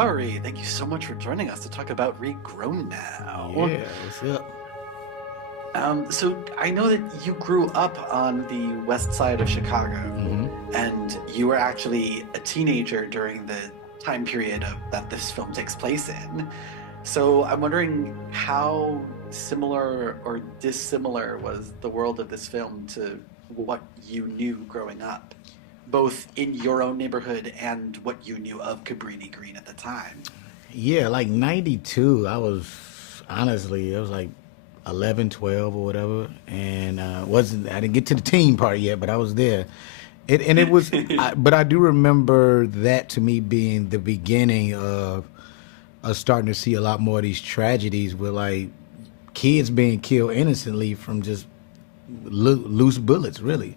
Howery. Thank you so much for joining us to talk about Regrown Now. Yeah, what's up? So I know that you grew up on the west side of Chicago, hmm and you were actually a teenager during the time period that this film takes place in. So I'm wondering how similar or dissimilar was the world of this film to what you knew growing up, both in your own neighborhood and what you knew of Cabrini-Green at the time. Yeah, like 92, I was like 11, 12 or whatever. And I didn't get to the teen part yet, but I was there. But I do remember that to me being the beginning of us starting to see a lot more of these tragedies with like kids being killed innocently from just loose bullets, really.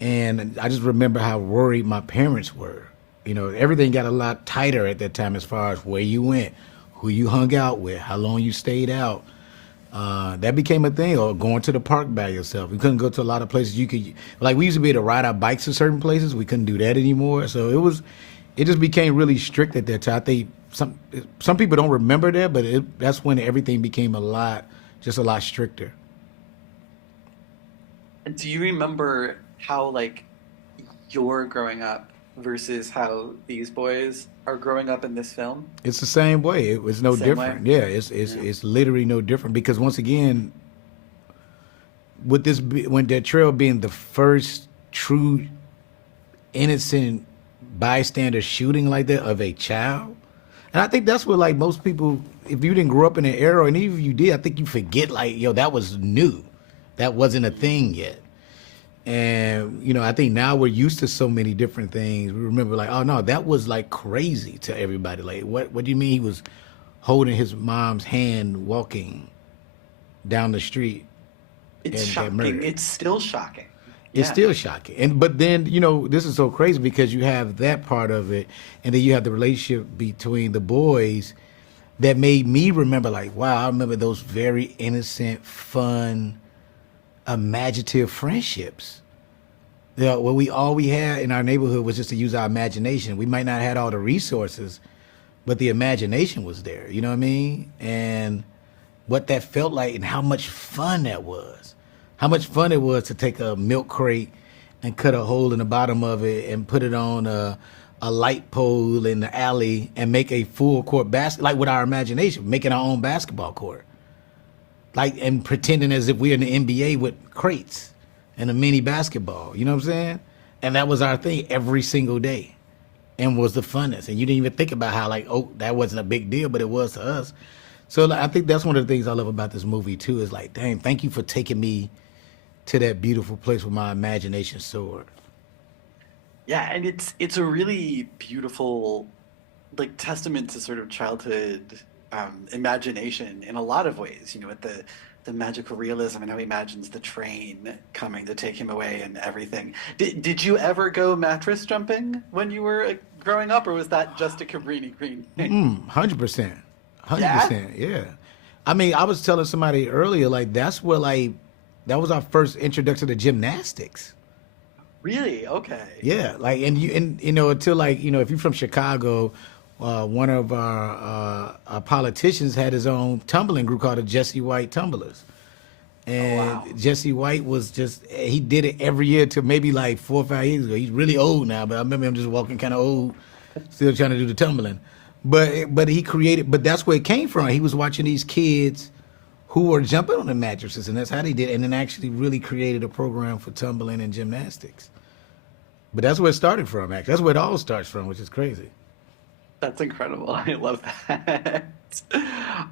And I just remember how worried my parents were. You know, everything got a lot tighter at that time as far as where you went, who you hung out with, how long you stayed out. That became a thing, or going to the park by yourself. We couldn't go to a lot of places you could, like we used to be able to ride our bikes to certain places. We couldn't do that anymore. So it just became really strict at that time. I think some people don't remember that, but that's when everything became just a lot stricter. Do you remember how like you're growing up versus how these boys are growing up in this film? It's the same way. It was no Same way? different. Yeah, Yeah. it's literally no different because once again, when that trail being the first true innocent bystander shooting like that of a child, and I think that's what like most people, if you didn't grow up in an era, and even if you did, I think you forget like yo that was new, that wasn't a thing yet. And I think now we're used to so many different things. We remember like, oh no, that was like crazy to everybody. Like, what do you mean he was holding his mom's hand walking down the street It's and got shocking. murdered? It's still shocking. It's Yeah. still shocking. And but then, this is so crazy because you have that part of it and then you have the relationship between the boys that made me remember like, wow, I remember those very innocent, fun, imaginative friendships. Yeah, well, all we had in our neighborhood was just to use our imagination. We might not have had all the resources, but the imagination was there. You know what I mean? And what that felt like, and how much fun that was. How much fun it was to take a milk crate and cut a hole in the bottom of it and put it on a light pole in the alley and make a full court basket, like with our imagination, making our own basketball court, like and pretending as if we're in the NBA with crates and a mini basketball. You know what I'm saying? And that was our thing every single day, and was the funnest. And you didn't even think about how like, oh, that wasn't a big deal, but it was to us. So like, I think that's one of the things I love about this movie too. Is like, dang, thank you for taking me to that beautiful place with my imagination soared. Yeah, and it's a really beautiful like testament to sort of childhood imagination in a lot of ways, with the magical realism and how he imagines the train coming to take him away and everything. Did you ever go mattress jumping when you were growing up, or was that just a Cabrini Green thing? 100%, hundred Yeah? percent, yeah. I mean, I was telling somebody earlier, like that was our first introduction to gymnastics. Really? Okay. Yeah, like and until like if you're from Chicago, one of our politicians had his own tumbling group called the Jesse White Tumblers, Oh, and wow. Jesse White was just he did it every year till maybe like 4 or 5 years ago. He's really old now, but I remember him just walking kind of old, still trying to do the tumbling. But he created, but that's where it came from. He was watching these kids who were jumping on the mattresses, and that's how they did it, and then actually really created a program for tumbling and gymnastics. But that's where it started from, actually. That's where it all starts from, which is crazy. That's incredible. I love that.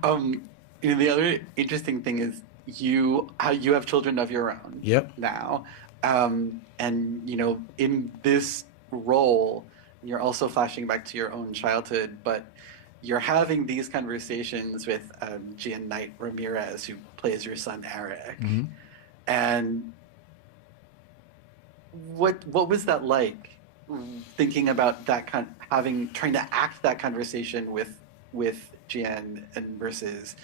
Um, the other interesting thing is how you have children of your own Yep. now. And in this role, you're also flashing back to your own childhood, but you're having these conversations with Gian Knight Ramirez, who plays your son Eric. hmm And what was that like, thinking about that trying to act that conversation with Jan and versus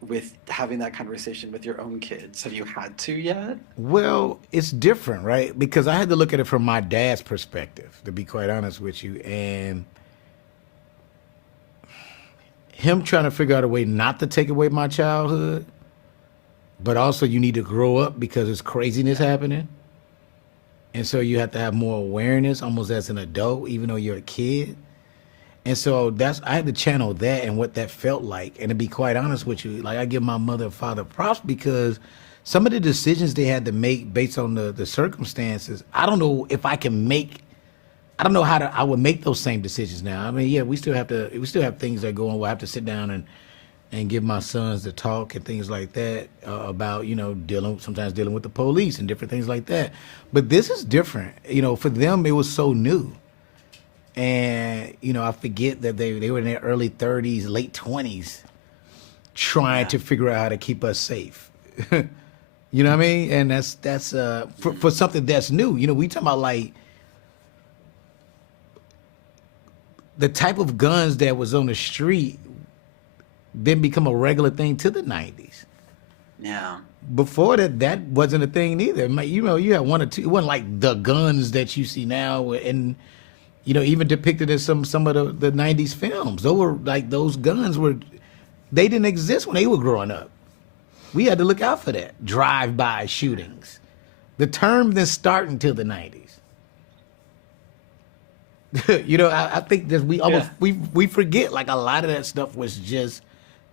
with having that conversation with your own kids? Have you had to yet? Well, it's different, right? Because I had to look at it from my dad's perspective, to be quite honest with you. And him trying to figure out a way not to take away my childhood, but also you need to grow up because there's craziness happening. And so you have to have more awareness almost as an adult, even though you're a kid. And so that's I had to channel that and what that felt like. And to be quite honest with you, like I give my mother and father props because some of the decisions they had to make based on the circumstances, I don't know if I can make I don't know how to I would make those same decisions now. I mean, yeah, we still have things that go on where I have to sit down and give my sons the talk and things like that about, sometimes dealing with the police and different things like that. But this is different. For them, it was so new. And, I forget that they were in their early 30s, late 20s, trying to figure out how to keep us safe. You know what I mean? And that's for something that's new. We talking about like the type of guns that was on the street then become a regular thing to the 90s. Yeah. Before that wasn't a thing either. You had one or two. It wasn't like the guns that you see now, and even depicted in some of the 90s films. Those were like those guns they didn't exist when they were growing up. We had to look out for that drive-by shootings. The term didn't start until the 90s. I think that we forget like a lot of that stuff was just.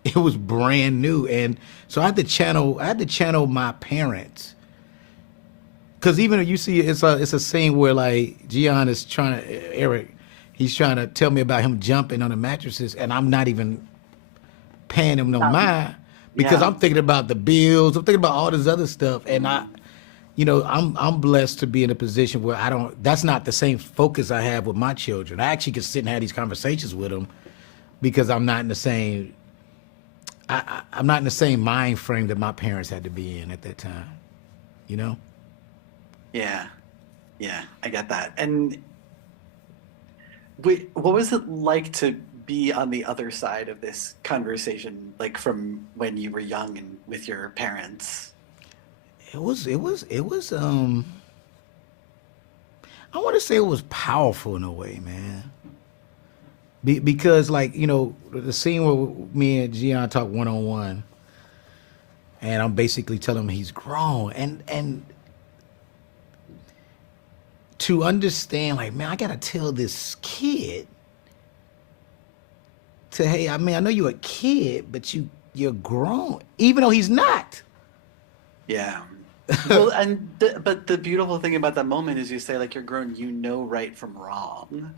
It was brand new, and so I had to channel my parents, because even you see it's a scene where like Gian is Eric, he's trying to tell me about him jumping on the mattresses, and I'm not even paying him no mind because I'm thinking about the bills, I'm thinking about all this other stuff, and I'm blessed to be in a position where that's not the same focus I have with my children. I actually can sit and have these conversations with them because I'm not in the same. I'm not in the same mind frame that my parents had to be in at that time, Yeah. Yeah, I get that. And what was it like to be on the other side of this conversation, like from when you were young and with your parents? It was I want to say it was powerful in a way, man. Because like the scene where me and Gian talk one-on-one, and I'm basically telling him he's grown, and to understand like, man, I gotta tell this kid hey, I mean, I know you're a kid, but you're grown, even though he's not. Yeah. Well, but the beautiful thing about that moment is you say like you're grown, right from wrong.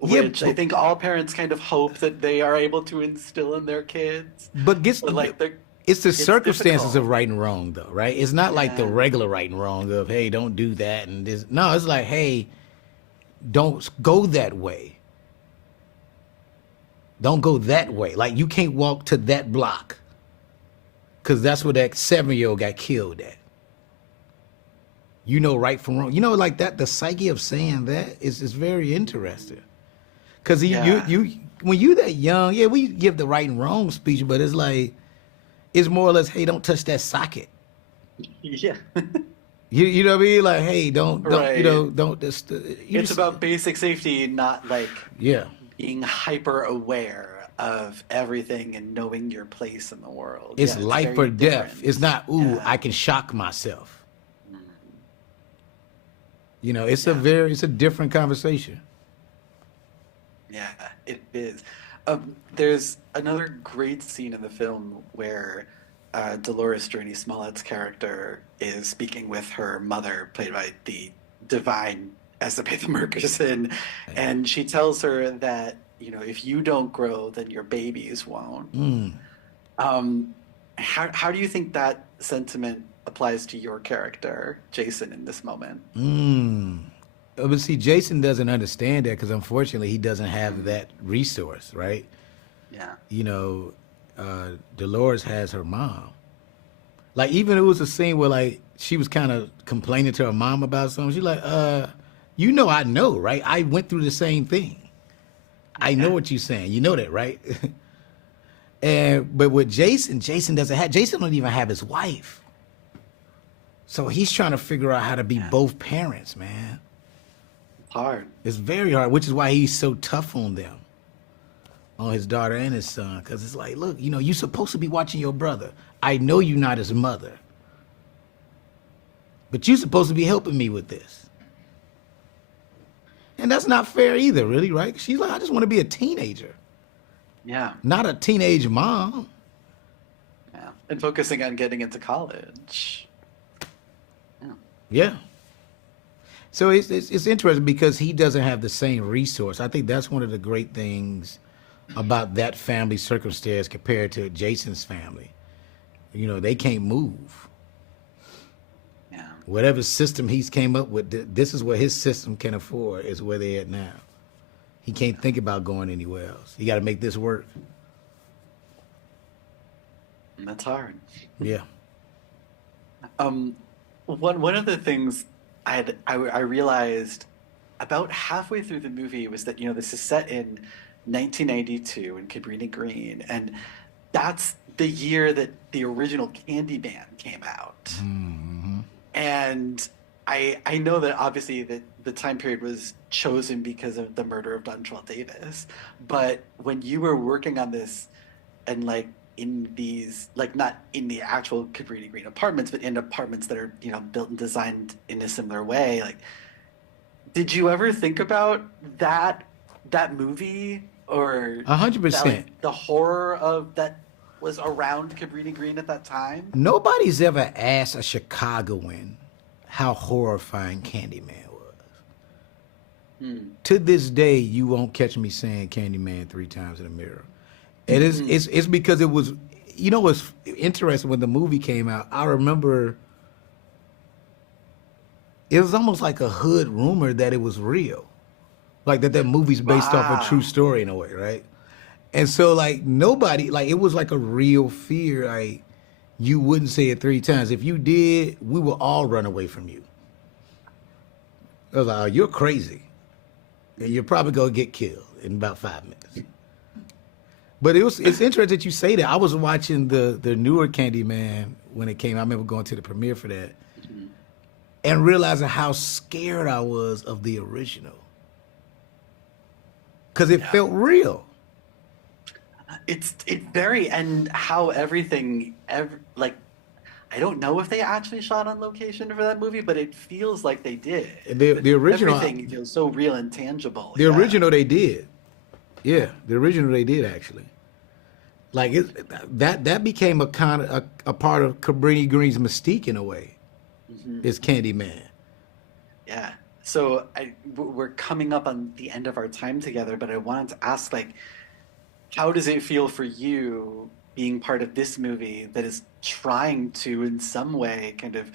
Which I think all parents kind of hope that they are able to instill in their kids. But it's the circumstances difficult. of right and wrong, though, right? It's not like the regular right and wrong of, hey, don't do that and this. No, it's like, hey, don't go that way. Don't go that way. Like you can't walk to that block because that's where that 7-year-old got killed at. Right from wrong. Like that. The psyche of saying that is very interesting. Because you when you that young, we give the right and wrong speech, but it's like it's more or less, hey, don't touch that socket. Yeah. You know what I mean? Like, hey, don't Right. don't just. It's about basic safety, not like yeah. being hyper aware of everything and knowing your place in the world. It's It's life very or death. different. It's not, Yeah. I can shock myself. It's a different conversation. Yeah, it is. There's another great scene in the film where Dolores Jurnee Smollett's character is speaking with her mother, played by the divine Esapatha Murkison, and she tells her that, if you don't grow, then your babies won't. How do you think that sentiment applies to your character, Jason, in this moment? But see, Jason doesn't understand that because unfortunately he doesn't have that resource, right? Yeah. Dolores has her mom. Like even it was a scene where like she was kind of complaining to her mom about something. She's like, I know, right? I went through the same thing. I know what you're saying. You know that, right? But with Jason don't even have his wife. So he's trying to figure out how to be both parents, man. Hard. It's very hard, which is why he's so tough on them. on his daughter and his son, because it's like, look, you're supposed to be watching your brother. I know you're not his mother, but you're supposed to be helping me with this. And that's not fair either, really, right? She's like, I just want to be a teenager, Yeah. not a teenage mom. Yeah. And focusing on getting into college. Yeah. Yeah. So it's interesting because he doesn't have the same resource. I think that's one of the great things about that family circumstance compared to Jason's family. They can't move. Yeah. Whatever system he's came up with, this is what his system can afford, is where they're at now. He can't think about going anywhere else. He got to make this work. And that's hard. Yeah. One of the things I realized about halfway through the movie was that this is set in 1992 in Cabrini-Green, and that's the year that the original Candyman came out. Mm-hmm. And I know that obviously that the time period was chosen because of the murder of Dontrell Davis, but when you were working on this and in these, not in the actual Cabrini-Green apartments, but in apartments that are built and designed in a similar way, did you ever think about that movie, or 100%. the horror of that was around Cabrini-Green at that time? Nobody's ever asked a Chicagoan how horrifying Candyman was. To this day, you won't catch me saying Candyman 3 times in the mirror. And it's because it was, what's interesting, when the movie came out, I remember it was almost like a hood rumor that it was real. Like that movie's based off a true story in a way, right? And so nobody, it was like a real fear. You wouldn't say it 3 times. If you did, we will all run away from you. I was like, oh, you're crazy. And you're probably going to get killed in about 5 minutes. But it's interesting that you say that. I was watching the newer Candyman when it came out. I remember going to the premiere for that and realizing how scared I was of the original. Because it felt real. It's very, and how everything, I don't know if they actually shot on location for that movie, but it feels like they did. The original, everything feels so real and tangible. The original they did. Yeah, the original they did actually. That became a kind of a part of Cabrini-Green's mystique in a way. Is Candyman. Yeah. So we're coming up on the end of our time together, but I wanted to ask, how does it feel for you being part of this movie that is trying to, in some way, kind of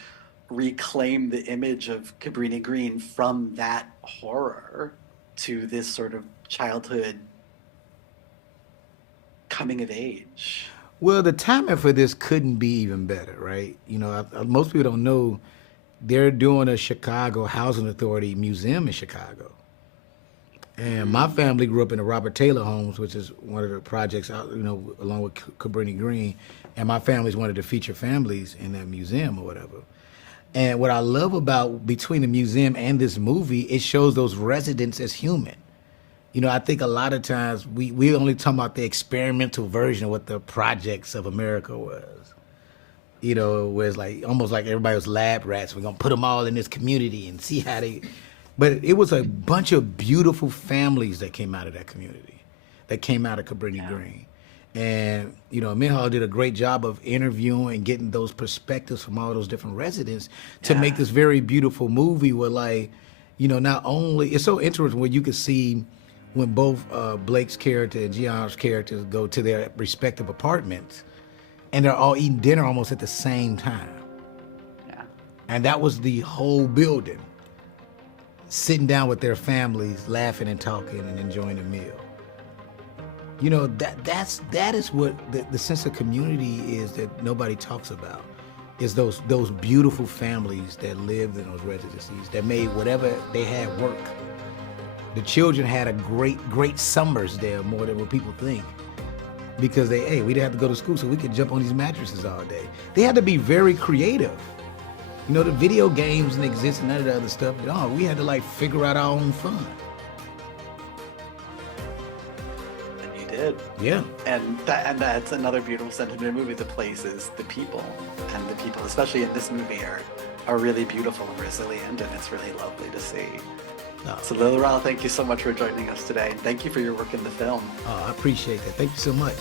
reclaim the image of Cabrini-Green from that horror to this sort of childhood coming of age? Well, the timing for this couldn't be even better, right? Most people don't know they're doing a Chicago Housing Authority museum in Chicago. And my family grew up in the Robert Taylor Homes, which is one of the projects, along with Cabrini-Green. And my family's one of the feature families in that museum or whatever. And what I love about between the museum and this movie, it shows those residents as human. I think a lot of times we only talk about the experimental version of what the projects of America was. Where it's almost like everybody was lab rats. We're going to put them all in this community and see how they... But it was a bunch of beautiful families that came out of that community, that came out of Cabrini-Green. And, Minhal did a great job of interviewing and getting those perspectives from all those different residents to make this very beautiful movie where, not only... It's so interesting when you could see when both Blake's character and Gianna's characters go to their respective apartments and they're all eating dinner almost at the same time. Yeah. And that was the whole building. Sitting down with their families, laughing and talking and enjoying a meal. That is what the sense of community is that nobody talks about. Is those beautiful families that lived in those residencies that made whatever they had work. The children had a great summers there more than what people think. Because we didn't have to go to school, so we could jump on these mattresses all day. They had to be very creative. The video games didn't exist and none of the other stuff. No, we had to figure out our own fun. And you did. did. Yeah. And that's another beautiful sentiment in the movie. The place is the people, and the people, especially in this movie, are really beautiful and resilient, and it's really lovely to see. No. So Lil Rel, thank you so much for joining us today. Thank you for your work in the film. I appreciate that. Thank you so much.